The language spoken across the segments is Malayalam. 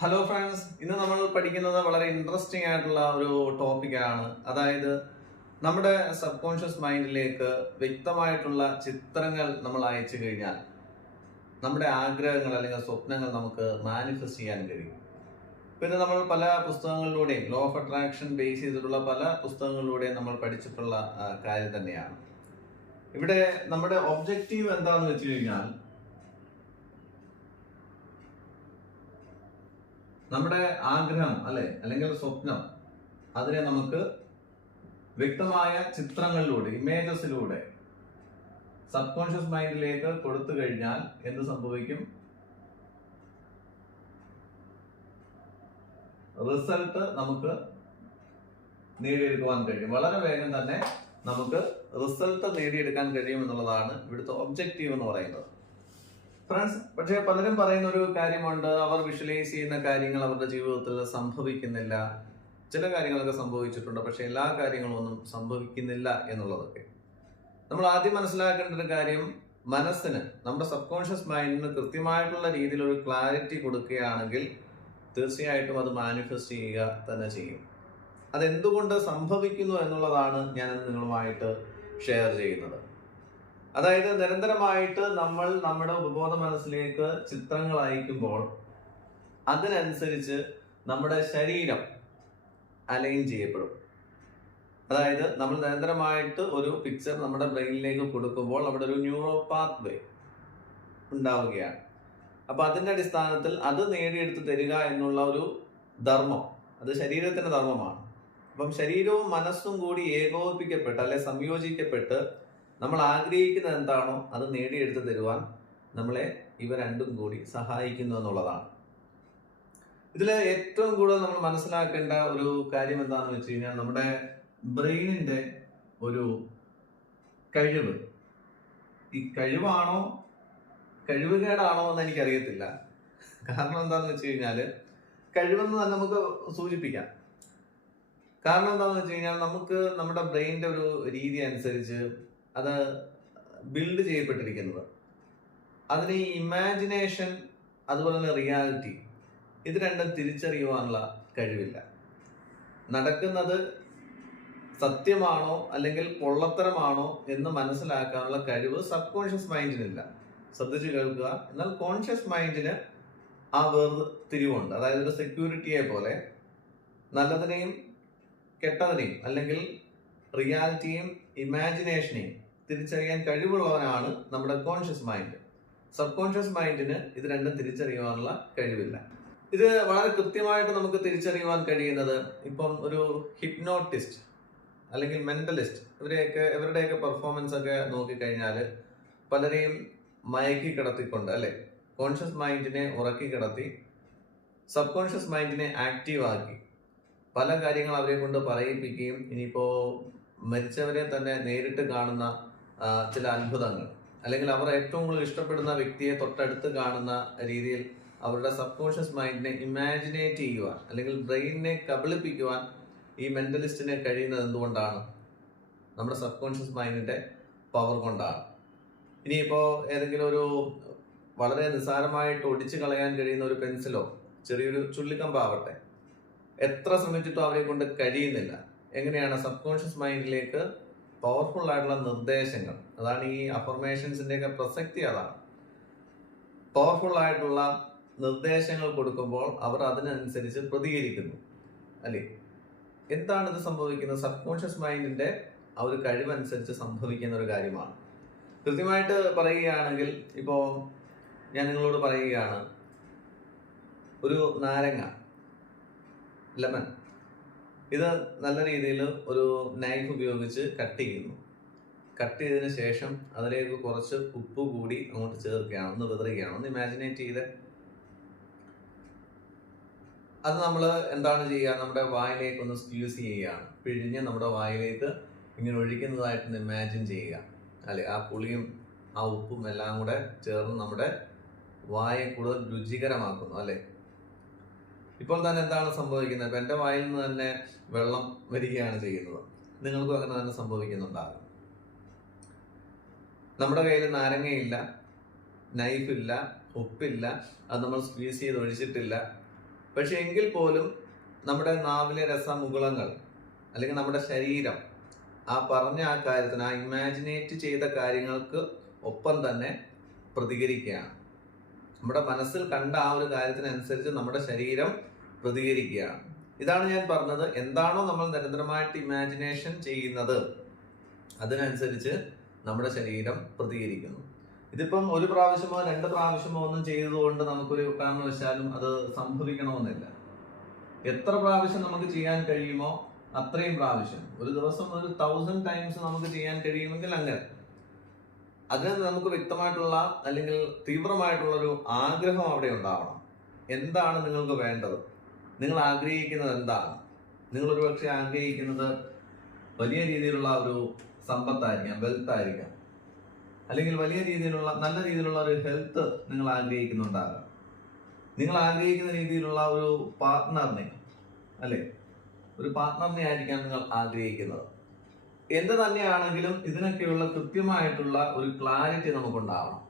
ഹലോ ഫ്രണ്ട്സ് ഇന്ന് നമ്മൾ പഠിക്കുന്നത് വളരെ ഇൻട്രസ്റ്റിംഗ് ആയിട്ടുള്ള ഒരു ടോപ്പിക്കാണ് അതായത് നമ്മുടെ സബ് കോൺഷ്യസ് മൈൻഡിലേക്ക് വ്യക്തമായിട്ടുള്ള ചിത്രങ്ങൾ നമ്മൾ അയച്ചു കഴിഞ്ഞാൽ നമ്മുടെ ആഗ്രഹങ്ങൾ അല്ലെങ്കിൽ സ്വപ്നങ്ങൾ നമുക്ക് മാനിഫെസ്റ്റ് ചെയ്യാൻ കഴിയും. പിന്നെ നമ്മൾ പല പുസ്തകങ്ങളിലൂടെയും ലോ ഓഫ് അട്രാക്ഷൻ ബേസ് ചെയ്തിട്ടുള്ള പല പുസ്തകങ്ങളിലൂടെയും നമ്മൾ പഠിച്ചിട്ടുള്ള കാര്യം തന്നെയാണ്. ഇവിടെ നമ്മുടെ ഒബ്ജക്റ്റീവ് എന്താണെന്ന് വെച്ച് കഴിഞ്ഞാൽ നമ്മുടെ ആഗ്രഹം അല്ലെ? അല്ലെങ്കിൽ സ്വപ്നം. അതിനെ നമുക്ക് വ്യക്തമായ ചിത്രങ്ങളിലൂടെ ഇമേജസിലൂടെ സബ് കോൺഷ്യസ് മൈൻഡിലേക്ക് കൊടുത്തു കഴിഞ്ഞാൽ എന്ത് സംഭവിക്കും? റിസൾട്ട് നമുക്ക് നേടിയെടുക്കുവാൻ കഴിയും. വളരെ വേഗം തന്നെ നമുക്ക് റിസൾട്ട് നേടിയെടുക്കാൻ കഴിയും എന്നുള്ളതാണ് ഇവിടുത്തെ ഒബ്ജക്റ്റീവ് എന്ന് പറയുന്നത്. ഫ്രണ്ട്സ് പക്ഷേ പലരും പറയുന്ന ഒരു കാര്യമുണ്ട്. അവർ വിഷ്വലൈസ് ചെയ്യുന്ന കാര്യങ്ങൾ അവരുടെ ജീവിതത്തിൽ സംഭവിക്കുന്നില്ല. ചില കാര്യങ്ങളൊക്കെ സംഭവിച്ചിട്ടുണ്ട് പക്ഷെ എല്ലാ കാര്യങ്ങളും ഒന്നും സംഭവിക്കുന്നില്ല എന്നുള്ളതൊക്കെ. നമ്മൾ ആദ്യം മനസ്സിലാക്കേണ്ട ഒരു കാര്യം മനസ്സിന് നമ്മുടെ സബ് കോൺഷ്യസ് മൈൻഡിന് കൃത്യമായിട്ടുള്ള രീതിയിൽ ഒരു ക്ലാരിറ്റി കൊടുക്കുകയാണെങ്കിൽ തീർച്ചയായിട്ടും അത് മാനിഫെസ്റ്റ് ചെയ്യുക തന്നെ ചെയ്യും. അതെന്തുകൊണ്ട് സംഭവിക്കുന്നു എന്നുള്ളതാണ് ഞാൻ നിങ്ങളുമായിട്ട് ഷെയർ ചെയ്യുന്നത്. അതായത് നിരന്തരമായിട്ട് നമ്മൾ നമ്മുടെ ഉപബോധ മനസ്സിലേക്ക് ചിത്രങ്ങൾ അയക്കുമ്പോൾ അതിനനുസരിച്ച് നമ്മുടെ ശരീരം അലൈൻ ചെയ്യപ്പെടും. അതായത് നമ്മൾ നിരന്തരമായിട്ട് ഒരു പിക്ചർ നമ്മുടെ ബ്രെയിനിലേക്ക് കൊടുക്കുമ്പോൾ അവിടെ ഒരു ന്യൂറോ പാത്ത് വേ ഉണ്ടാവുകയാണ്. അപ്പൊ അതിന്റെ അടിസ്ഥാനത്തിൽ അത് നേടിയെടുത്ത് തരിക എന്നുള്ള ഒരു ധർമ്മം അത് ശരീരത്തിന്റെ ധർമ്മമാണ്. അപ്പം ശരീരവും മനസ്സും കൂടി ഏകോപിപ്പിക്കപ്പെട്ട് അല്ലെ സംയോജിക്കപ്പെട്ട് നമ്മൾ ആഗ്രഹിക്കുന്നത് എന്താണോ അത് നേടിയെടുത്ത് തരുവാൻ നമ്മളെ ഇവ രണ്ടും കൂടി സഹായിക്കുന്നു എന്നുള്ളതാണ്. ഇതിൽ ഏറ്റവും കൂടുതൽ നമ്മൾ മനസ്സിലാക്കേണ്ട ഒരു കാര്യം എന്താണെന്ന് വെച്ച് കഴിഞ്ഞാൽ നമ്മുടെ ബ്രെയിനിന്റെ ഒരു കഴിവ്. ഈ കഴിവാണോ കഴിവുകേടാണോ എന്ന് എനിക്കറിയത്തില്ല. കാരണം എന്താണെന്ന് വെച്ച് കഴിഞ്ഞാൽ കഴിവെന്ന് തന്നെ നമുക്ക് സൂചിപ്പിക്കാം. കാരണം എന്താണെന്ന് വെച്ച് കഴിഞ്ഞാൽ നമുക്ക് നമ്മുടെ ബ്രെയിനിന്റെ ഒരു രീതി അനുസരിച്ച് അത് ബിൽഡ് ചെയ്യപ്പെട്ടിരിക്കുന്നത്. അതിന് ഈ ഇമാജിനേഷൻ അതുപോലെ തന്നെ റിയാലിറ്റി ഇത് രണ്ടും തിരിച്ചറിയുവാനുള്ള കഴിവില്ല. നടക്കുന്നത് സത്യമാണോ അല്ലെങ്കിൽ പൊള്ളത്തരമാണോ എന്ന് മനസ്സിലാക്കാനുള്ള കഴിവ് സബ് കോൺഷ്യസ് മൈൻഡിനില്ല ശ്രദ്ധിച്ച് കേൾക്കുക. എന്നാൽ കോൺഷ്യസ് മൈൻഡിന് ആ വേർതിരിവുണ്ട് അതായത് ഒരു സെക്യൂരിറ്റിയെ പോലെ നല്ലതിനെയും കെട്ടതിനെയും അല്ലെങ്കിൽ റിയാലിറ്റിയും ഇമാജിനേഷനെയും തിരിച്ചറിയാൻ കഴിവുള്ളവനാണ് നമ്മുടെ കോൺഷ്യസ് മൈൻഡ് സബ് കോൺഷ്യസ് മൈൻഡിന് ഇത് രണ്ടും തിരിച്ചറിയുവാനുള്ള കഴിവില്ല. ഇത് വളരെ കൃത്യമായിട്ട് നമുക്ക് തിരിച്ചറിയുവാൻ കഴിയുന്നത് ഇപ്പം ഒരു ഹിപ്നോട്ടിസ്റ്റ് അല്ലെങ്കിൽ മെന്റലിസ്റ്റ് ഇവരെയൊക്കെ ഇവരുടെയൊക്കെ പെർഫോമൻസ് ഒക്കെ നോക്കിക്കഴിഞ്ഞാൽ പലരെയും മയക്കി കിടത്തിക്കൊണ്ട് അല്ലെ? കോൺഷ്യസ് മൈൻഡിനെ ഉറക്കി കിടത്തി സബ് കോൺഷ്യസ് മൈൻഡിനെ ആക്റ്റീവ് ആക്കി പല കാര്യങ്ങൾ അവരെ കൊണ്ട് പറയിപ്പിക്കുകയും ഇനിയിപ്പോ മരിച്ചവരെ തന്നെ നേരിട്ട് കാണുന്ന ചില അത്ഭുതങ്ങൾ. അല്ലെങ്കിൽ അവർ ഏറ്റവും കൂടുതൽ ഇഷ്ടപ്പെടുന്ന വ്യക്തിയെ തൊട്ടടുത്ത് കാണുന്ന രീതിയിൽ അവരുടെ സബ് കോൺഷ്യസ് മൈൻഡിനെ ഇമാജിനേറ്റ് ചെയ്യുവാൻ അല്ലെങ്കിൽ ബ്രെയിനിനെ കബളിപ്പിക്കുവാൻ ഈ മെന്റലിസ്റ്റിനെ കഴിയുന്നത് എന്തുകൊണ്ടാണ്? നമ്മുടെ സബ് കോൺഷ്യസ് മൈൻഡിന്റെ പവർ കൊണ്ടാണ്. ഇനിയിപ്പോ ഏതെങ്കിലും ഒരു വളരെ നിസ്സാരമായിട്ട് ഒടിച്ചു കളയാൻ കഴിയുന്ന ഒരു പെൻസിലോ ചെറിയൊരു ചുള്ളിക്കമ്പാവട്ടെ എത്ര ശ്രമിച്ചിട്ടും അവരെ കൊണ്ട് കഴിയുന്നില്ല. എങ്ങനെയാണ് സബ് കോൺഷ്യസ് മൈൻഡിലേക്ക് പവർഫുൾ ആയിട്ടുള്ള നിർദ്ദേശങ്ങൾ. അതാണ് ഈ അഫർമേഷൻസിന്റെ ഒക്കെ പ്രസക്തി അതാണ്. പവർഫുൾ ആയിട്ടുള്ള നിർദ്ദേശങ്ങൾ കൊടുക്കുമ്പോൾ അവർ അതിനനുസരിച്ച് പ്രതികരിക്കുന്നു. അല്ലേ? എന്താണ് ഇത് സംഭവിക്കുന്നത്? സബ് കോൺഷ്യസ് മൈൻഡിന്റെ ആ ഒരു കഴിവനുസരിച്ച് സംഭവിക്കുന്ന ഒരു കാര്യമാണ്. കൃത്യമായിട്ട് പറയുകയാണെങ്കിൽ ഇപ്പോ ഞാൻ നിങ്ങളോട് പറയുകയാണ്. ഒരു നാരങ്ങ ലെമൺ ഇത് നല്ല രീതിയിൽ ഒരു നൈഫ് ഉപയോഗിച്ച് കട്ട് ചെയ്യുന്നു. കട്ട് ചെയ്തതിന് ശേഷം അതിലേക്ക് കുറച്ച് ഉപ്പ് കൂടി അങ്ങോട്ട് ചേർക്കുകയാണ് ഒന്ന് വിതറുകയാണ്. ഒന്ന് ഇമാജിനേറ്റ് ചെയ്ത്. അത് നമ്മൾ എന്താണ് ചെയ്യുക? നമ്മുടെ വായിലേക്ക് ഒന്ന് സ്ക്യൂസ് ചെയ്യുകയാണ്. പിഴിഞ്ഞ് നമ്മുടെ വായിലേക്ക് ഇങ്ങനെ ഒഴിക്കുന്നതായിട്ടൊന്ന് ഇമാജിൻ ചെയ്യുക. അല്ലെ? ആ പുളിയും ആ ഉപ്പും എല്ലാം കൂടെ ചേർന്ന് നമ്മുടെ വായെ കൂടുതൽ രുചികരമാക്കുന്നു. അല്ലെ? ഇപ്പോൾ തന്നെ എന്താണ് സംഭവിക്കുന്നത്? ഇപ്പൊ വായിൽ നിന്ന് തന്നെ വെള്ളം വരികയാണ് ചെയ്യുന്നത്. നിങ്ങൾക്കും അങ്ങനെ തന്നെ സംഭവിക്കുന്നുണ്ടാകും. നമ്മുടെ കയ്യിൽ നാരങ്ങയില്ല നൈഫില്ല ഉപ്പില്ല അത് നമ്മൾ സ്ക്വീസ് ചെയ്ത് ഒഴിച്ചിട്ടില്ല. പക്ഷെ എങ്കിൽ പോലും നമ്മുടെ നാവിലെ രസമുകുളങ്ങൾ അല്ലെങ്കിൽ നമ്മുടെ ശരീരം ആ പറഞ്ഞ ആ കാര്യത്തിന് ആ ഇമാജിനേറ്റ് ചെയ്ത കാര്യങ്ങൾക്ക് ഒപ്പം തന്നെ പ്രതികരിക്കുകയാണ്. നമ്മുടെ മനസ്സിൽ കണ്ട ആ ഒരു കാര്യത്തിനനുസരിച്ച് നമ്മുടെ ശരീരം പ്രതികരിക്കുകയാണ്. ഇതാണ് ഞാൻ പറഞ്ഞത്. എന്താണോ നമ്മൾ നിരന്തരമായിട്ട് ഇമാജിനേഷൻ ചെയ്യുന്നത് അതിനനുസരിച്ച് നമ്മുടെ ശരീരം പ്രതികരിക്കുന്നു. ഇതിപ്പം ഒരു പ്രാവശ്യമോ രണ്ട് പ്രാവശ്യമോ ഒന്നും ചെയ്തതുകൊണ്ട് നമുക്കൊരു കാരണവശാലും അത് സംഭവിക്കണമെന്നില്ല. എത്ര പ്രാവശ്യം നമുക്ക് ചെയ്യാൻ കഴിയുമോ അത്രയും പ്രാവശ്യം. ഒരു ദിവസം ഒരു തൗസൻഡ് ടൈംസ് നമുക്ക് ചെയ്യാൻ കഴിയുമെങ്കിൽ അങ്ങനെ. അതിന് നമുക്ക് വ്യക്തമായിട്ടുള്ള അല്ലെങ്കിൽ തീവ്രമായിട്ടുള്ള ഒരു ആഗ്രഹം അവിടെ ഉണ്ടാവണം. എന്താണ് നിങ്ങൾക്ക് വേണ്ടത്? നിങ്ങൾ ആഗ്രഹിക്കുന്നത് എന്താണ്? നിങ്ങൾ പക്ഷേ ആഗ്രഹിക്കുന്നത് വലിയ രീതിയിലുള്ള ഒരു സമ്പത്തായിരിക്കാം വെൽത്ത് ആയിരിക്കാം അല്ലെങ്കിൽ വലിയ രീതിയിലുള്ള നല്ല രീതിയിലുള്ള ഒരു ഹെൽത്ത് നിങ്ങൾ ആഗ്രഹിക്കുന്നുണ്ടാകാം. നിങ്ങൾ ആഗ്രഹിക്കുന്ന രീതിയിലുള്ള ഒരു പാർട്ട്ണറിനെ അല്ലേ? ഒരു പാർട്ട്ണറിനെ ആയിരിക്കാം നിങ്ങൾ ആഗ്രഹിക്കുന്നത്. എന്ത് തന്നെയാണെങ്കിലും ഇതിനൊക്കെയുള്ള കൃത്യമായിട്ടുള്ള ഒരു ക്ലാരിറ്റി നമുക്കുണ്ടാവണം.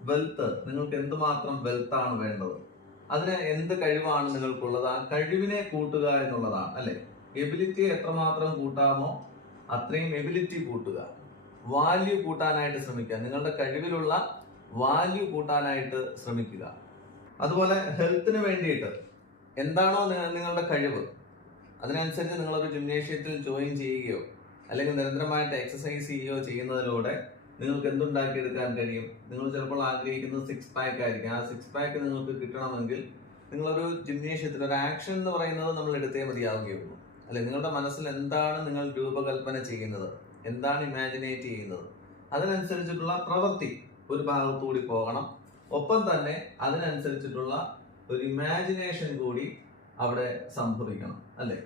വെൽത്ത് നിങ്ങൾക്ക് എന്തുമാത്രം വെൽത്താണ് വേണ്ടത്? അതിന് എന്ത് കഴിവാണ് നിങ്ങൾക്കുള്ളത്? ആ കഴിവിനെ കൂട്ടുക എന്നുള്ളതാണ് അല്ലെ? എബിലിറ്റി എത്രമാത്രം കൂട്ടാമോ അത്രയും എബിലിറ്റി കൂട്ടുക. വാല്യൂ കൂട്ടാനായിട്ട് ശ്രമിക്കുക. നിങ്ങളുടെ കഴിവിലുള്ള വാല്യൂ കൂട്ടാനായിട്ട് ശ്രമിക്കുക. അതുപോലെ ഹെൽത്തിന് വേണ്ടിയിട്ട് എന്താണോ നിങ്ങളുടെ കഴിവ് അതിനനുസരിച്ച് നിങ്ങളൊരു ജിംനേഷ്യത്തിൽ ജോയിൻ ചെയ്യുകയോ അല്ലെങ്കിൽ നിരന്തരമായിട്ട് എക്സസൈസ് ചെയ്യുകയോ ചെയ്യുന്നതിലൂടെ നിങ്ങൾക്ക് എന്തുണ്ടാക്കിയെടുക്കാൻ കഴിയും? നിങ്ങൾ ചിലപ്പോൾ ആഗ്രഹിക്കുന്നത് സിക്സ് പാക്ക് ആയിരിക്കും. ആ സിക്സ് പാക്ക് നിങ്ങൾക്ക് കിട്ടണമെങ്കിൽ നിങ്ങളൊരു ജിംനേഷ്യത്തിൽ ഒരു ആക്ഷൻ എന്ന് പറയുന്നത് നമ്മൾ എടുത്തേ മതിയാവുകയുള്ളൂ. അല്ലെ നിങ്ങളുടെ മനസ്സിൽ എന്താണ് നിങ്ങൾ രൂപകൽപ്പന ചെയ്യുന്നത്? എന്താണ് ഇമാജിനേറ്റ് ചെയ്യുന്നത്? അതിനനുസരിച്ചിട്ടുള്ള പ്രവൃത്തി ഒരു ഭാഗത്തുകൂടി പോകണം. ഒപ്പം തന്നെ അതിനനുസരിച്ചിട്ടുള്ള ഒരു ഇമാജിനേഷൻ കൂടി അവിടെ സംഭവിക്കണം. അല്ലെ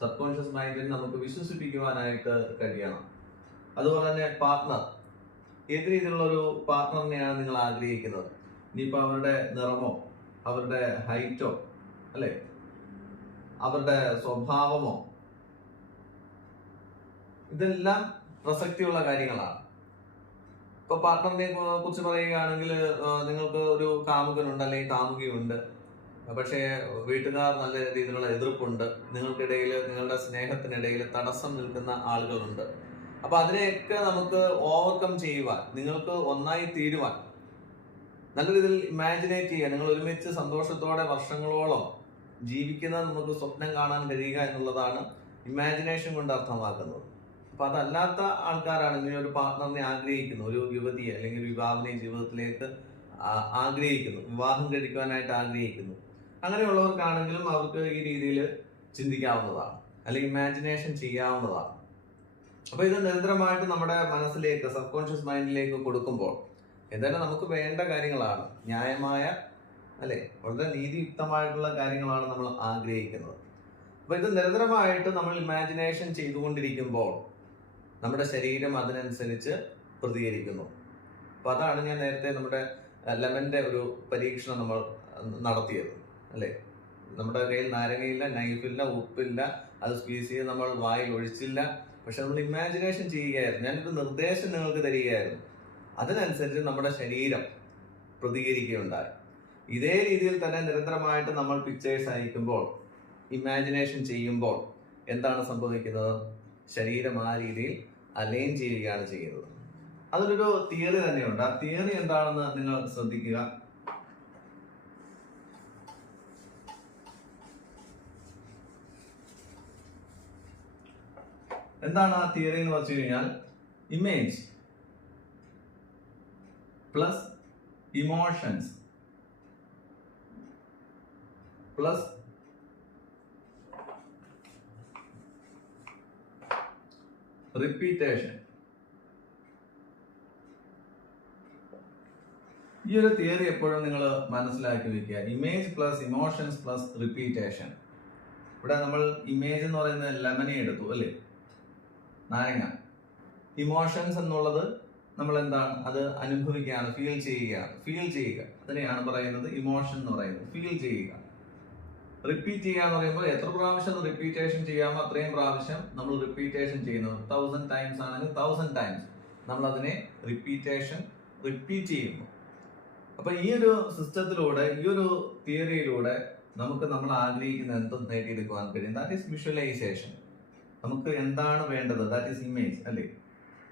സബ് കോൺഷ്യസ് മൈൻഡിൽ നമുക്ക് വിശ്വസിപ്പിക്കുവാനായിട്ട് കഴിയണം. അതുപോലെ തന്നെ പാർട്ട്ണർ ഏത് രീതിയിലുള്ള ഒരു പാർട്ട്ണറിനെയാണ് നിങ്ങൾ ആഗ്രഹിക്കുന്നത്? ഇനിയിപ്പോൾ അവരുടെ നിറമോ അവരുടെ ഹൈറ്റോ അല്ലെ? അവരുടെ സ്വഭാവമോ? ഇതെല്ലാം പ്രസക്തിയുള്ള കാര്യങ്ങളാണ്. ഇപ്പൊ പാർട്ട്ണറിനെ കുറിച്ച് പറയുകയാണെങ്കിൽ നിങ്ങൾക്ക് ഒരു കാമുകനുണ്ട് അല്ലെങ്കിൽ കാമുകിയുണ്ട്. പക്ഷേ വീട്ടുകാർ നല്ല രീതിയിലുള്ള എതിർപ്പുണ്ട്. നിങ്ങൾക്കിടയിൽ നിങ്ങളുടെ സ്നേഹത്തിനിടയിൽ തടസ്സം നിൽക്കുന്ന ആളുകളുണ്ട്. അപ്പൊ അതിനെയൊക്കെ നമുക്ക് ഓവർകം ചെയ്യുവാൻ നിങ്ങൾക്ക് ഒന്നായി തീരുവാൻ. നല്ല രീതിയിൽ ഇമാജിനേറ്റ് ചെയ്യുക. നിങ്ങൾ ഒരുമിച്ച് സന്തോഷത്തോടെ വർഷങ്ങളോളം ജീവിക്കുന്ന നമുക്ക് സ്വപ്നം കാണാൻ കഴിയുക എന്നുള്ളതാണ് ഇമാജിനേഷൻ കൊണ്ട് അർത്ഥമാക്കുന്നത്. അപ്പൊ അതല്ലാത്ത ആൾക്കാരാണ് ഇങ്ങനെ ഒരു പാർട്ട്ണറിനെ ആഗ്രഹിക്കുന്നു. ഒരു യുവതിയെ അല്ലെങ്കിൽ ഒരു ജീവിതത്തിലേക്ക് ആഗ്രഹിക്കുന്നു. വിവാഹം കഴിക്കുവാനായിട്ട് ആഗ്രഹിക്കുന്നു. അങ്ങനെയുള്ളവർക്കാണെങ്കിലും അവർക്ക് ഈ രീതിയിൽ ചിന്തിക്കാവുന്നതാണ്. അല്ലെങ്കിൽ ഇമാജിനേഷൻ ചെയ്യാവുന്നതാണ്. അപ്പൊ ഇത് നിരന്തരമായിട്ട് നമ്മുടെ മനസ്സിലേക്ക് സബ് കോൺഷ്യസ് മൈൻഡിലേക്ക് കൊടുക്കുമ്പോൾ എന്തായാലും നമുക്ക് വേണ്ട കാര്യങ്ങളാണ് ന്യായമായ അല്ലെ? വളരെ നീതിയുക്തമായിട്ടുള്ള കാര്യങ്ങളാണ് നമ്മൾ ആഗ്രഹിക്കുന്നത്. അപ്പൊ ഇത് നിരന്തരമായിട്ട് നമ്മൾ ഇമാജിനേഷൻ ചെയ്തുകൊണ്ടിരിക്കുമ്പോൾ നമ്മുടെ ശരീരം അതിനനുസരിച്ച് പ്രതികരിക്കുന്നു. അപ്പൊ അതാണ് ഞാൻ നേരത്തെ നമ്മുടെ ലെമന്റെ ഒരു പരീക്ഷണം നമ്മൾ നടത്തിയത് അല്ലെ? നമ്മുടെ കയ്യിൽ നാരങ്ങയില്ല നൈഫില്ല ഉപ്പില്ല അത് സ്ക്വീസ് ചെയ്ത് നമ്മൾ വായിൽ ഒഴിച്ചില്ല പക്ഷെ നമ്മൾ ഇമാജിനേഷൻ ചെയ്യുകയായിരുന്നു. ഞാനൊരു നിർദ്ദേശം നിങ്ങൾക്ക് തരികയായിരുന്നു. അതിനനുസരിച്ച് നമ്മുടെ ശരീരം പ്രതികരിക്കുകയുണ്ടായി. ഇതേ രീതിയിൽ തന്നെ നിരന്തരമായിട്ട് നമ്മൾ പിക്ചേഴ്സ് അയക്കുമ്പോൾ ഇമാജിനേഷൻ ചെയ്യുമ്പോൾ എന്താണ് സംഭവിക്കുന്നത്? ശരീരം ആ രീതിയിൽ അലൈൻ ചെയ്യുകയാണ് ചെയ്യുന്നത്. അതിലൊരു തിയറി തന്നെയുണ്ട്. ആ തിയറി എന്താണെന്ന് നിങ്ങൾ ശ്രദ്ധിക്കുക. എന്താണ് ആ തിയറി എന്ന് വെച്ച് കഴിഞ്ഞാൽ image plus emotions plus repetition ഈ ഒരു തിയറി എപ്പോഴും നിങ്ങൾ മനസ്സിലാക്കി വെക്കുക. Image plus emotions plus repetition ഇവിടെ നമ്മൾ ഇമേജ് എന്ന് പറയുന്നത് ലെമനെ എടുത്തു അല്ലേ? നാരങ്ങ. ഇമോഷൻസ് എന്നുള്ളത് നമ്മൾ എന്താണ് അത് അനുഭവിക്കുകയാണ് ഫീൽ ചെയ്യുക ഫീൽ ചെയ്യുക. അതിനെയാണ് പറയുന്നത് ഇമോഷൻ എന്ന് പറയുന്നത്. ഫീൽ ചെയ്യുക. റിപ്പീറ്റ് ചെയ്യുക എന്ന് പറയുമ്പോൾ എത്ര പ്രാവശ്യം റിപ്പീറ്റേഷൻ ചെയ്യാമോ അത്രയും പ്രാവശ്യം നമ്മൾ റിപ്പീറ്റേഷൻ ചെയ്യുന്നത്. തൗസൻഡ് ടൈംസ് ആണെങ്കിൽ തൗസൻഡ് ടൈംസ് നമ്മൾ അതിനെ റിപ്പീറ്റേഷൻ റിപ്പീറ്റ് ചെയ്യുന്നു. അപ്പൊ ഈ ഒരു സിസ്റ്റത്തിലൂടെ ഈ ഒരു തിയറിയിലൂടെ നമുക്ക് നമ്മൾ ആഗ്രഹിക്കുന്ന എന്തും നേടിയെടുക്കുവാൻ കഴിയും. ദാറ്റ് ഈസ് വിഷ്വലൈസേഷൻ നമുക്ക് എന്താണ് വേണ്ടത്? ദാറ്റ് ഈസ് ഇമേജ് അല്ലേ?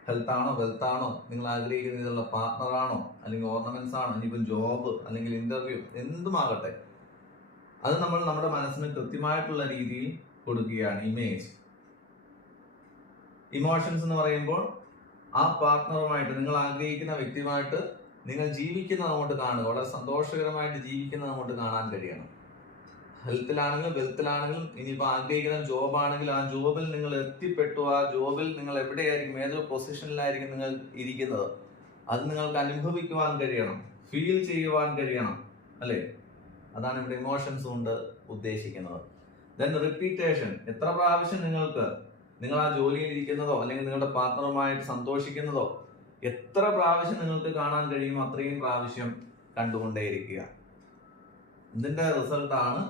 ഹെൽത്ത് ആണോ വെൽത്ത് ആണോ? നിങ്ങൾ ആഗ്രഹിക്കുന്ന രീതിയിലുള്ള പാർട്ണർ ആണോ? അല്ലെങ്കിൽ ഓർണമെന്റ്സ് ആണോ? ഇനിയിപ്പം ജോബ് അല്ലെങ്കിൽ ഇന്റർവ്യൂ എന്തുമാകട്ടെ. അത് നമ്മൾ നമ്മുടെ മനസ്സിന് കൃത്യമായിട്ടുള്ള രീതിയിൽ കൊടുക്കുകയാണ് ഇമേജ് ഇമോഷൻസ് എന്ന് പറയുമ്പോൾ ആ പാർട്ണറുമായിട്ട് നിങ്ങൾ ആഗ്രഹിക്കുന്ന വ്യക്തിയുമായിട്ട് നിങ്ങൾ ജീവിക്കുന്നത് അങ്ങോട്ട് കാണുക. വളരെ സന്തോഷകരമായിട്ട് ജീവിക്കുന്നത് അങ്ങോട്ട് കാണാൻ കഴിയണം. ഹെൽത്തിലാണെങ്കിലും വെൽത്തിലാണെങ്കിലും ഇനിയിപ്പോൾ ആഗ്രഹിക്കുന്ന ജോബ് ആണെങ്കിൽ ആ ജോബിൽ നിങ്ങൾ എത്തിപ്പെട്ടു. ആ ജോബിൽ നിങ്ങൾ എവിടെയായിരിക്കും ഏതൊരു പൊസിഷനിലായിരിക്കും നിങ്ങൾ ഇരിക്കുന്നത്? അത് നിങ്ങൾക്ക് അനുഭവിക്കുവാൻ കഴിയണം ഫീൽ ചെയ്യുവാൻ കഴിയണം അല്ലേ? അതാണ് ഇവിടെ ഇമോഷൻസ് കൊണ്ട് ഉദ്ദേശിക്കുന്നത്. ദെൻ റിപ്പീറ്റേഷൻ എത്ര പ്രാവശ്യം നിങ്ങൾക്ക് നിങ്ങൾ ആ ജോലിയിൽ ഇരിക്കുന്നതോ അല്ലെങ്കിൽ നിങ്ങളുടെ പാർട്ണറുമായിട്ട് സന്തോഷിക്കുന്നതോ എത്ര പ്രാവശ്യം നിങ്ങൾക്ക് കാണാൻ കഴിയും അത്രയും പ്രാവശ്യം കണ്ടുകൊണ്ടേയിരിക്കുക. ഇതിന്റെ റിസൾട്ടാണ്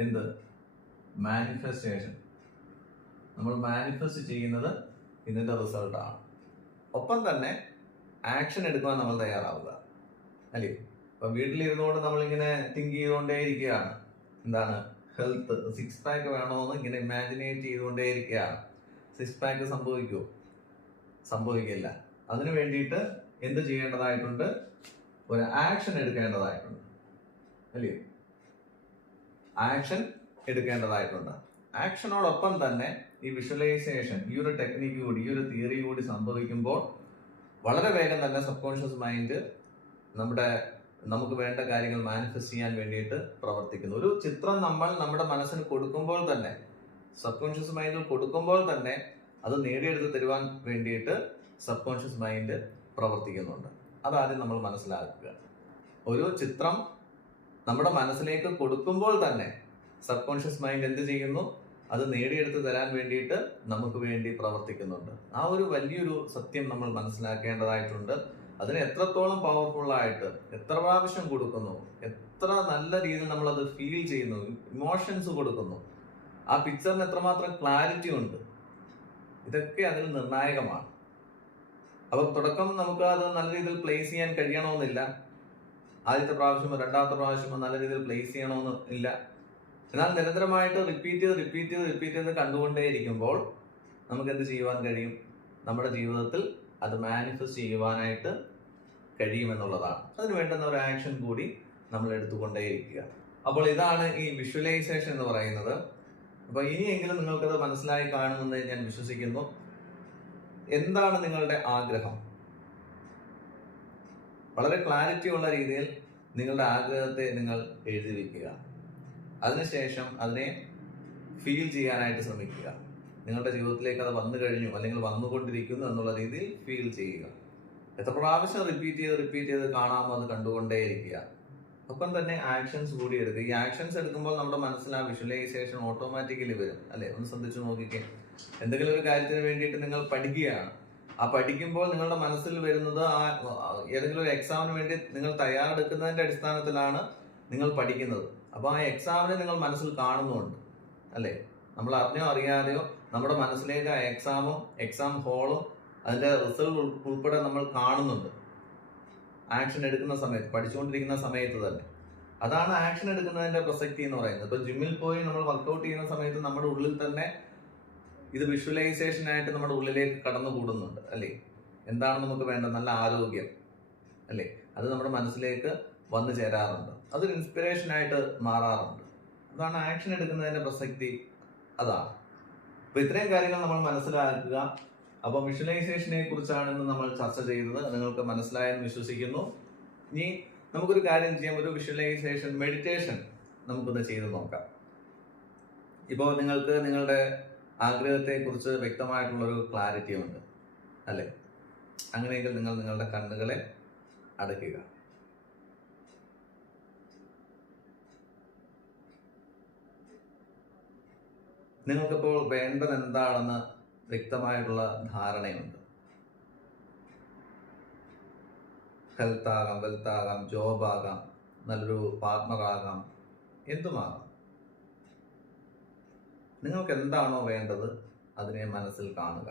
എന്ത്? മാനിഫെസ്റ്റേഷൻ നമ്മൾ മാനിഫെസ്റ്റ് ചെയ്യുന്നത് ഇതിന്റെ റിസൾട്ടാണ് ഒപ്പം തന്നെ ആക്ഷൻ എടുക്കുവാൻ നമ്മൾ തയ്യാറാവുക. അല്ലേ? ഇപ്പൊ വീട്ടിലിരുന്നുകൊണ്ട് നമ്മളിങ്ങനെ തിങ്ക് ചെയ്തുകൊണ്ടേയിരിക്കുകയാണ്. എന്താണ്? ഹെൽത്ത് സിക്സ് പാക്ക് വേണമെന്ന് ഇങ്ങനെ ഇമാജിനേറ്റ് ചെയ്തുകൊണ്ടേയിരിക്കുകയാണ്. സിക്സ് പാക്ക് സംഭവിക്കുമോ സംഭവിക്കില്ല. അതിനു വേണ്ടിയിട്ട് എന്ത് ചെയ്യേണ്ടതായിട്ടുണ്ട്? ഒരു ആക്ഷൻ എടുക്കേണ്ടതായിട്ടുണ്ട്. അല്ലേ? ആക്ഷൻ എടുക്കേണ്ടതായിട്ടുണ്ട്. ആക്ഷനോടൊപ്പം തന്നെ ഈ വിഷ്വലൈസേഷൻ ഈ ഒരു ടെക്നിക്ക് കൂടി ഈ ഒരു തിയറി കൂടി സംഭവിക്കുമ്പോൾ വളരെ വേഗം തന്നെ സബ് കോൺഷ്യസ് മൈൻഡ് നമ്മുടെ നമുക്ക് വേണ്ട കാര്യങ്ങൾ മാനിഫെസ്റ്റ് ചെയ്യാൻ വേണ്ടിയിട്ട് പ്രവർത്തിക്കുന്നു. ഒരു ചിത്രം നമ്മൾ നമ്മുടെ മനസ്സിന് കൊടുക്കുമ്പോൾ തന്നെ സബ് കോൺഷ്യസ് മൈൻഡിൽ കൊടുക്കുമ്പോൾ തന്നെ അത് നേടിയെടുത്ത് തരുവാൻ വേണ്ടിയിട്ട് സബ് കോൺഷ്യസ് മൈൻഡ് പ്രവർത്തിക്കുന്നുണ്ട്. അതാദ്യം നമ്മൾ മനസ്സിലാക്കുക. ഒരു ചിത്രം നമ്മുടെ മനസ്സിലേക്ക് കൊടുക്കുമ്പോൾ തന്നെ സബ് കോൺഷ്യസ് മൈൻഡ് എന്ത് ചെയ്യുന്നു? അത് നേടിയെടുത്ത് തരാൻ വേണ്ടിയിട്ട് നമുക്ക് വേണ്ടി പ്രവർത്തിക്കുന്നുണ്ട്. ആ ഒരു വലിയൊരു സത്യം നമ്മൾ മനസ്സിലാക്കേണ്ടതായിട്ടുണ്ട്. അതിന് എത്രത്തോളം പവർഫുൾ ആയിട്ട് എത്ര പ്രാവശ്യം കൊടുക്കുന്നു എത്ര നല്ല രീതിയിൽ നമ്മൾ അത് ഫീൽ ചെയ്യുന്നു ഇമോഷൻസ് കൊടുക്കുന്നു. ആ പിക്ചറിന് എത്രമാത്രം ക്ലാരിറ്റി ഉണ്ട്? ഇതൊക്കെ അതിൽ നിർണായകമാണ്. അപ്പൊ തുടക്കം നമുക്ക് അത് നല്ല രീതിയിൽ പ്ലേസ് ചെയ്യാൻ കഴിയണമെന്നില്ല. ആദ്യത്തെ പ്രാവശ്യമോ രണ്ടാമത്തെ പ്രാവശ്യമോ നല്ല രീതിയിൽ പ്ലേസ് ചെയ്യണമെന്ന് ഇല്ല. എന്നാൽ നിരന്തരമായിട്ട് റിപ്പീറ്റ് ചെയ്ത് റിപ്പീറ്റ് ചെയ്ത് റിപ്പീറ്റ് ചെയ്ത് കണ്ടുകൊണ്ടേയിരിക്കുമ്പോൾ നമുക്ക് എന്ത് ചെയ്യുവാൻ കഴിയും? നമ്മുടെ ജീവിതത്തിൽ അത് മാനിഫെസ്റ്റ് ചെയ്യുവാനായിട്ട് കഴിയുമെന്നുള്ളതാണ് അതിന് വേണ്ടുന്ന ഒരു ആക്ഷൻ കൂടി നമ്മൾ എടുത്തുകൊണ്ടേയിരിക്കുക. അപ്പോൾ ഇതാണ് ഈ വിഷ്വലൈസേഷൻ എന്ന് പറയുന്നത്. അപ്പോൾ ഇനിയെങ്കിലും നിങ്ങൾക്കത് മനസ്സിലായി കാണുമെന്ന് ഞാൻ വിശ്വസിക്കുന്നു. എന്താണ് നിങ്ങളുടെ ആഗ്രഹം? വളരെ ക്ലാരിറ്റി ഉള്ള രീതിയിൽ നിങ്ങളുടെ ആഗ്രഹത്തെ നിങ്ങൾ എഴുതി വെക്കുക. അതിനുശേഷം അതിനെ ഫീൽ ചെയ്യാനായിട്ട് ശ്രമിക്കുക. നിങ്ങളുടെ ജീവിതത്തിലേക്ക് അത് വന്നു കഴിഞ്ഞു അല്ലെങ്കിൽ വന്നുകൊണ്ടിരിക്കുന്നു എന്നുള്ള രീതിയിൽ ഫീൽ ചെയ്യുക. എത്ര പ്രാവശ്യം റിപ്പീറ്റ് ചെയ്ത് റിപ്പീറ്റ് ചെയ്ത് കാണാമോ അത് കണ്ടുകൊണ്ടേയിരിക്കുക. ഒപ്പം തന്നെ ആക്ഷൻസ് കൂടി എടുക്കുക. ഈ ആക്ഷൻസ് എടുക്കുമ്പോൾ നമ്മുടെ മനസ്സിൽ ആ വിഷ്വലൈസേഷൻ ഓട്ടോമാറ്റിക്കലി വരും. അല്ലെ? ഒന്ന് ശ്രദ്ധിച്ചു നോക്കിക്കേ. എന്തെങ്കിലും ഒരു കാര്യത്തിന് വേണ്ടിയിട്ട് നിങ്ങൾ പഠിക്കുകയാണ്. ആ പഠിക്കുമ്പോൾ നിങ്ങളുടെ മനസ്സിൽ വരുന്നത് ആ ഏതെങ്കിലും ഒരു എക്സാമിന് വേണ്ടി നിങ്ങൾ തയ്യാറെടുക്കുന്നതിന്റെ അടിസ്ഥാനത്തിലാണ് നിങ്ങൾ പഠിക്കുന്നത്. അപ്പോൾ ആ എക്സാമിനെ നിങ്ങൾ മനസ്സിൽ കാണുന്നുണ്ട് അല്ലേ? നമ്മൾ അറിഞ്ഞോ അറിയാതെയോ നമ്മുടെ മനസ്സിലേക്ക് ആ എക്സാമും എക്സാം ഹോളും അതിന്റെ റിസൾട്ട് ഉൾപ്പെടെ നമ്മൾ കാണുന്നുണ്ട്. ആക്ഷൻ എടുക്കുന്ന സമയത്ത് പഠിച്ചുകൊണ്ടിരിക്കുന്ന സമയത്ത് തന്നെ. അതാണ് ആക്ഷൻ എടുക്കുന്നതിന്റെ പ്രസക്തി എന്ന് പറയുന്നത്. ഇപ്പൊ ജിമ്മിൽ പോയി നമ്മൾ വർക്ക്ഔട്ട് ചെയ്യുന്ന സമയത്ത് നമ്മുടെ ഉള്ളിൽ തന്നെ ഇത് വിഷ്വലൈസേഷൻ ആയിട്ട് നമ്മുടെ ഉള്ളിലേക്ക് കടന്നു കൂടുന്നുണ്ട് അല്ലേ? എന്താണ് നമുക്ക് വേണ്ടത് നല്ല ആരോഗ്യം അല്ലേ? അത് നമ്മുടെ മനസ്സിലേക്ക് വന്നു ചേരാറുണ്ട്. അതൊരു ഇൻസ്പിറേഷൻ ആയിട്ട് മാറാറുണ്ട്. അതാണ് ആക്ഷൻ എടുക്കുന്നതിന്റെ പ്രസക്തി. അതാണ്. അപ്പൊ ഇത്രയും കാര്യങ്ങൾ നമ്മൾ മനസ്സിലാക്കുക. അപ്പോൾ വിഷ്വലൈസേഷനെ കുറിച്ചാണ് ഇന്ന് നമ്മൾ ചർച്ച ചെയ്തത് നിങ്ങൾക്ക് മനസ്സിലായെന്ന് വിശ്വസിക്കുന്നു. ഇനി നമുക്കൊരു കാര്യം ചെയ്യാം. ഒരു വിഷ്വലൈസേഷൻ മെഡിറ്റേഷൻ നമുക്കൊന്ന് ചെയ്ത് നോക്കാം. ഇപ്പോൾ നിങ്ങൾക്ക് നിങ്ങളുടെ ആഗ്രഹത്തെ കുറിച്ച് വ്യക്തമായിട്ടുള്ളൊരു ക്ലാരിറ്റി ഉണ്ട് അല്ലേ? അങ്ങനെയെങ്കിൽ നിങ്ങൾ നിങ്ങളുടെ കണ്ണുകളെ അടയ്ക്കുക. നിങ്ങൾക്കിപ്പോൾ വേണ്ടത് എന്താണെന്ന് വ്യക്തമായിട്ടുള്ള ധാരണയുണ്ട്. ഹെൽത്ത് ആകാം വെൽത്ത് ആകാം ജോബ് ആകാം നല്ലൊരു പാർട്ട്ണർ ആകാം എന്തുമാകാം? നിങ്ങൾക്ക് എന്താണോ വേണ്ടത് അതിനെ മനസ്സിൽ കാണുക.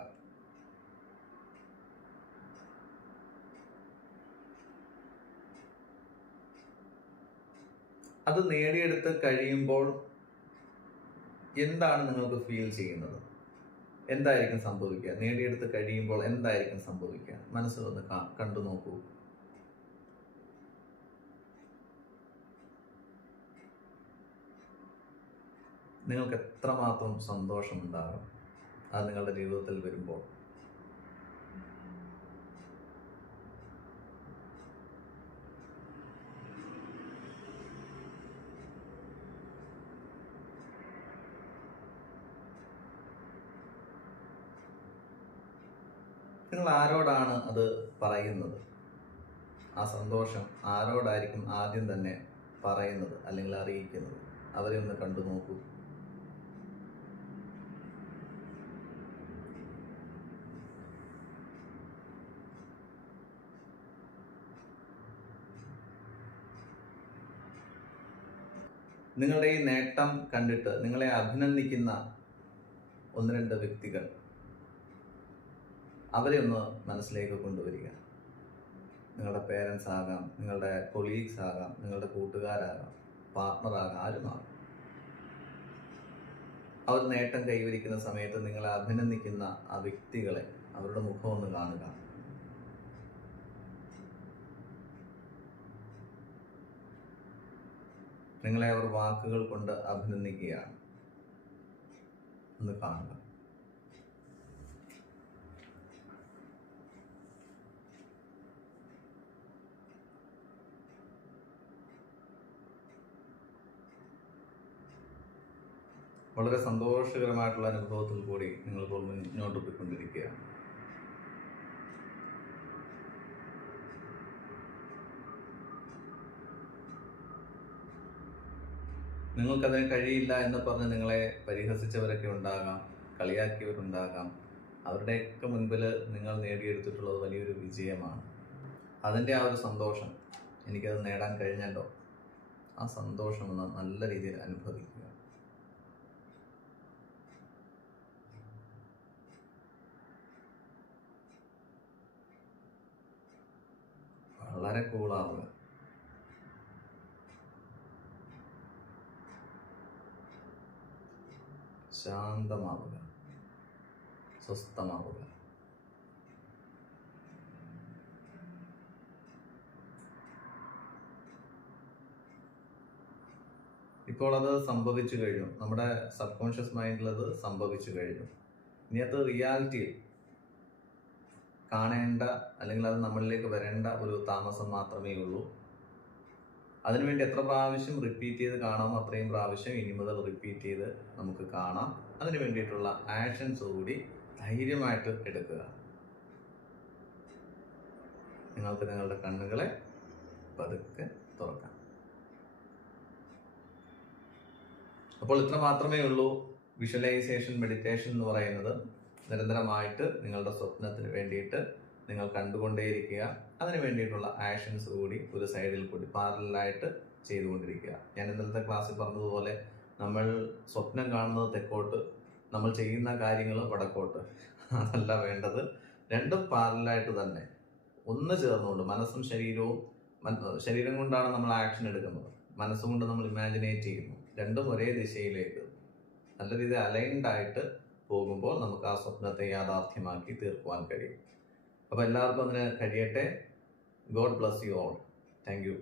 അത് നേടിയെടുത്ത് കഴിയുമ്പോൾ എന്താണ് നിങ്ങൾക്ക് ഫീൽ ചെയ്യുന്നത്? എന്തായിരിക്കും സംഭവിക്കുക? നേടിയെടുത്ത് കഴിയുമ്പോൾ എന്തായിരിക്കും സംഭവിക്കുക? മനസ്സിലൊന്ന് കണ്ടു നോക്കൂ നിങ്ങൾക്ക് എത്രമാത്രം സന്തോഷമുണ്ടാകും? അത് നിങ്ങളുടെ ജീവിതത്തിൽ വരുമ്പോൾ. നിങ്ങൾ ആരോടാണ് അത് പറയുന്നത്? ആ സന്തോഷം ആരോടായിരിക്കും ആദ്യം തന്നെ പറയുന്നത് അല്ലെങ്കിൽ അറിയിക്കുന്നത്? അവരെ ഒന്ന് കണ്ടു നോക്കൂ. നിങ്ങളുടെ ഈ നേട്ടം കണ്ടിട്ട് നിങ്ങളെ അഭിനന്ദിക്കുന്ന ഒന്ന് രണ്ട് വ്യക്തികൾ അവരെ ഒന്ന് മനസ്സിലേക്ക് കൊണ്ടുവരിക. നിങ്ങളുടെ പേരൻസ് ആകാം നിങ്ങളുടെ കൊളീഗ്സ് ആകാം നിങ്ങളുടെ കൂട്ടുകാരാകാം പാർട്ണർ ആകാം ആരുമാകാം അവർ നേട്ടം കൈവരിക്കുന്ന സമയത്ത് നിങ്ങളെ അഭിനന്ദിക്കുന്ന ആ വ്യക്തികളെ അവരുടെ മുഖം ഒന്ന് കാണുക. നിങ്ങളെ അവർ വാക്കുകൾ കൊണ്ട് അഭിനന്ദിക്കുകയാണ്. ഒന്ന് കാണുക. വളരെ സന്തോഷകരമായിട്ടുള്ള അനുഭവത്തിൽ കൂടി നിങ്ങൾ മുന്നോട്ട് പോയിക്കൊണ്ടിരിക്കുകയാണ്. നിങ്ങൾക്കതിന് കഴിയില്ല എന്ന് പറഞ്ഞ് നിങ്ങളെ പരിഹസിച്ചവരൊക്കെ ഉണ്ടാകാം കളിയാക്കിയവരുണ്ടാകാം. അവരുടെയൊക്കെ മുൻപിൽ നിങ്ങൾ നേടിയെടുത്തിട്ടുള്ളത് വലിയൊരു വിജയമാണ്. അതിന്റെ ആ ഒരു സന്തോഷം എനിക്കത് നേടാൻ കഴിഞ്ഞല്ലോ. ആ സന്തോഷം ഒന്ന് നല്ല രീതിയിൽ അനുഭവിക്കുക. വളരെ കൂളാവുക ശാന്തമാവുക സ്വസ്ഥമാവുക ഇപ്പോൾ അത് സംഭവിച്ചു കഴിഞ്ഞു. നമ്മുടെ സബ് കോൺഷ്യസ് മൈൻഡിൽ അത് സംഭവിച്ചു കഴിഞ്ഞു. ഇനി അത് റിയാലിറ്റിയിൽ കാണേണ്ട അല്ലെങ്കിൽ അത് നമ്മളിലേക്ക് വരേണ്ട ഒരു താമസം മാത്രമേ ഉള്ളൂ. അതിനുവേണ്ടി എത്ര പ്രാവശ്യം റിപ്പീറ്റ് ചെയ്ത് കാണാമോ അത്രയും പ്രാവശ്യം ഇനി മുതൽ റിപ്പീറ്റ് ചെയ്ത് നമുക്ക് കാണാം. അതിന് വേണ്ടിയിട്ടുള്ള ആക്ഷൻസ് കൂടി ധൈര്യമായിട്ട് എടുക്കുക. നിങ്ങൾക്ക് നിങ്ങളുടെ കണ്ണുകളെ പതുക്കെ തുറക്കാം. അപ്പോൾ ഇത്ര മാത്രമേ ഉള്ളൂ. വിഷ്വലൈസേഷൻ മെഡിറ്റേഷൻ എന്ന് പറയുന്നത് നിരന്തരമായിട്ട് നിങ്ങളുടെ സ്വപ്നത്തിന് വേണ്ടിയിട്ട് നിങ്ങൾ കണ്ടുകൊണ്ടേയിരിക്കുക. അതിന് വേണ്ടിയിട്ടുള്ള ആക്ഷൻസ് കൂടി ഒരു സൈഡിൽ കൂടി പാരലായിട്ട് ചെയ്തുകൊണ്ടിരിക്കുക. ഞാൻ ഇന്നലത്തെ ക്ലാസ്സിൽ പറഞ്ഞതുപോലെ നമ്മൾ സ്വപ്നം കാണുന്നത് തെക്കോട്ട് നമ്മൾ ചെയ്യുന്ന കാര്യങ്ങൾ വടക്കോട്ട്. അതല്ല വേണ്ടത്. രണ്ടും പാരലായിട്ട് തന്നെ. ഒന്ന് ചേർന്നുകൊണ്ട് മനസ്സും ശരീരവും ശരീരം കൊണ്ടാണ് നമ്മൾ ആക്ഷൻ എടുക്കുന്നത്. മനസ്സുകൊണ്ട് നമ്മൾ ഇമാജിനേറ്റ് ചെയ്യുന്നു. രണ്ടും ഒരേ ദിശയിലേക്ക് നല്ല രീതിയിൽ അലൈൻഡ് ആയിട്ട് പോകുമ്പോൾ നമുക്ക് ആ സ്വപ്നത്തെ യാഥാർത്ഥ്യമാക്കി തീർക്കുവാൻ കഴിയും. അപ്പോൾ എല്ലാവർക്കും അതിന് കഴിയട്ടെ. God bless you all thank you